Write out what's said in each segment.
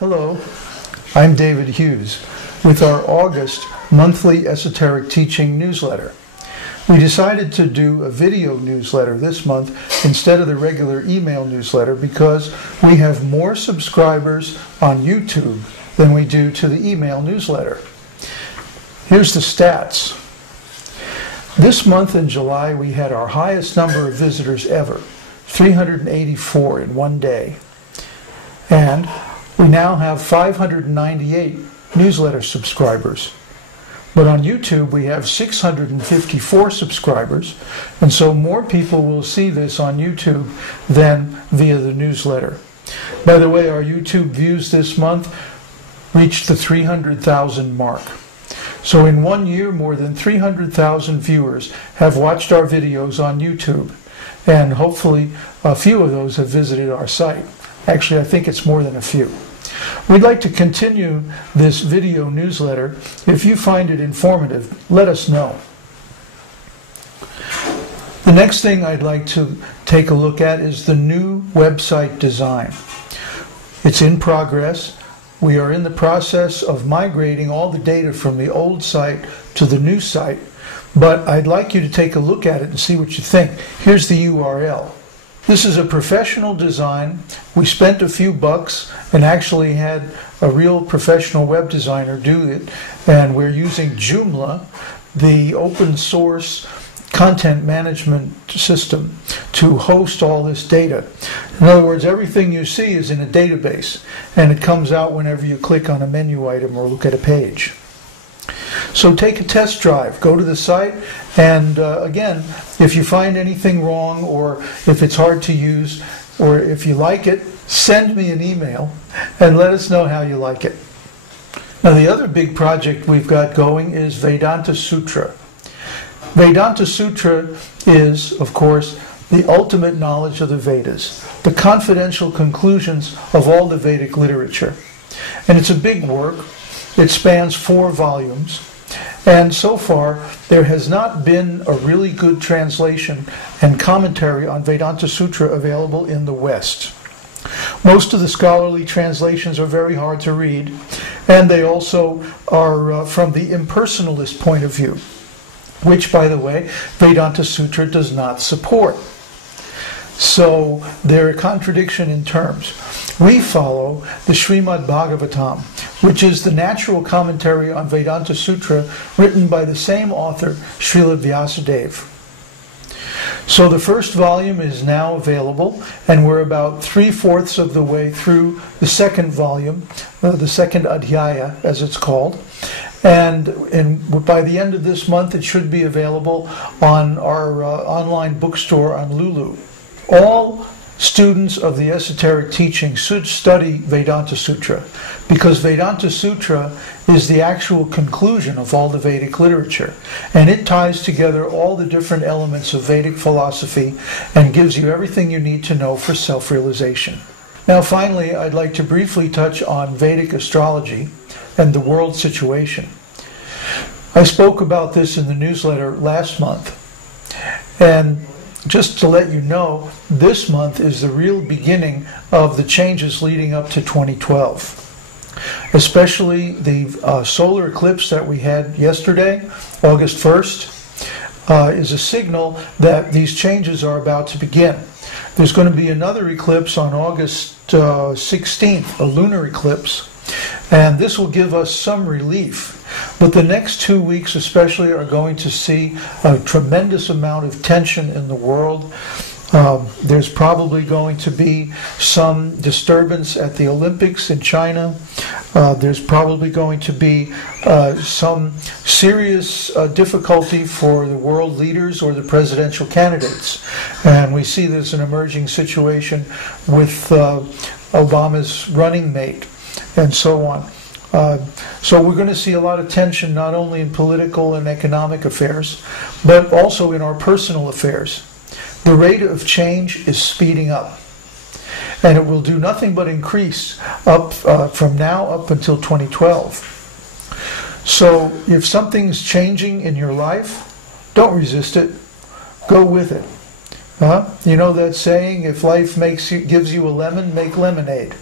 Hello, I'm David Hughes with our August monthly Esoteric Teaching newsletter. We decided to do a video newsletter this month instead of the regular email newsletter because we have more subscribers on YouTube than we do to the email newsletter. Here's the stats. This month in July we had our highest number of visitors ever, 384 in one day. And we now have 598 newsletter subscribers. But on YouTube we have 654 subscribers, and so more people will see this on YouTube than via the newsletter. By the way, our YouTube views this month reached the 300,000 mark. So in 1 year, more than 300,000 viewers have watched our videos on YouTube, and hopefully a few of those have visited our site. Actually, I think it's more than a few. We'd like to continue this video newsletter. If you find it informative, let us know. The next thing I'd like to take a look at is the new website design. It's in progress. We are in the process of migrating all the data from the old site to the new site, but I'd like you to take a look at it and see what you think. Here's the URL. This is a professional design. We spent a few bucks and actually had a real professional web designer do it, and we're using Joomla, the open source content management system, to host all this data. In other words, everything you see is in a database, and it comes out whenever you click on a menu item or look at a page. So take a test drive, go to the site, and again, if you find anything wrong, or if it's hard to use, or if you like it, send me an email and let us know how you like it. Now, the other big project we've got going is Vedanta Sutra. Vedanta Sutra is, of course, the ultimate knowledge of the Vedas, the confidential conclusions of all the Vedic literature. And it's a big work. It spans 4 volumes. And so far, there has not been a really good translation and commentary on Vedanta Sutra available in the West. Most of the scholarly translations are very hard to read, and they also are from the impersonalist point of view, which, by the way, Vedanta Sutra does not support. So they're a contradiction in terms. We follow the Srimad Bhagavatam, which is the natural commentary on Vedanta Sutra written by the same author, Srila Vyasadeva. So the first volume is now available, and we're about 3/4 of the way through the second volume, the second Adhyaya, as it's called. And by the end of this month, it should be available on our online bookstore on Lulu. All students of the esoteric teaching should study Vedanta Sutra, because Vedanta Sutra is the actual conclusion of all the Vedic literature, and it ties together all the different elements of Vedic philosophy and gives you everything you need to know for self-realization. Now finally, I'd like to briefly touch on Vedic astrology and the world situation. I spoke about this in the newsletter last month, and just to let you know, this month is the real beginning of the changes leading up to 2012. Especially the solar eclipse that we had yesterday, August 1st, is a signal that these changes are about to begin. There's going to be another eclipse on August 16th, a lunar eclipse, and this will give us some relief. But the next 2 weeks especially are going to see a tremendous amount of tension in the world. There's probably going to be some disturbance at the Olympics in China. There's probably going to be some serious difficulty for the world leaders or the presidential candidates. And we see this an emerging situation with Obama's running mate and so on. So we're going to see a lot of tension not only in political and economic affairs, but also in our personal affairs. The rate of change is speeding up, and it will do nothing but increase up from now up until 2012. So if something's changing in your life, don't resist it. Go with it. You know that saying, if life gives you a lemon, make lemonade.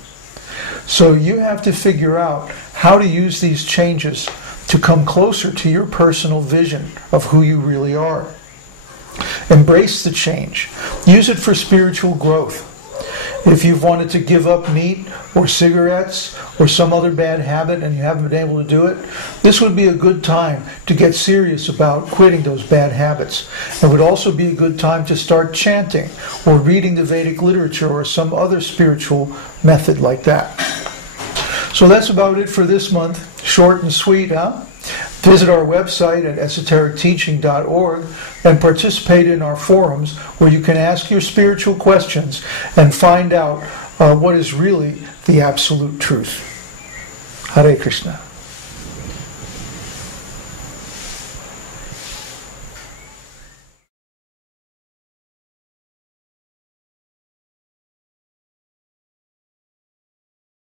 So you have to figure out how to use these changes to come closer to your personal vision of who you really are. Embrace the change. Use it for spiritual growth. If you've wanted to give up meat or cigarettes or some other bad habit and you haven't been able to do it, this would be a good time to get serious about quitting those bad habits. It would also be a good time to start chanting or reading the Vedic literature or some other spiritual method like that. So that's about it for this month. Short and sweet, huh? Visit our website at esotericteaching.org and participate in our forums where you can ask your spiritual questions and find out what is really the absolute truth. Hare Krishna.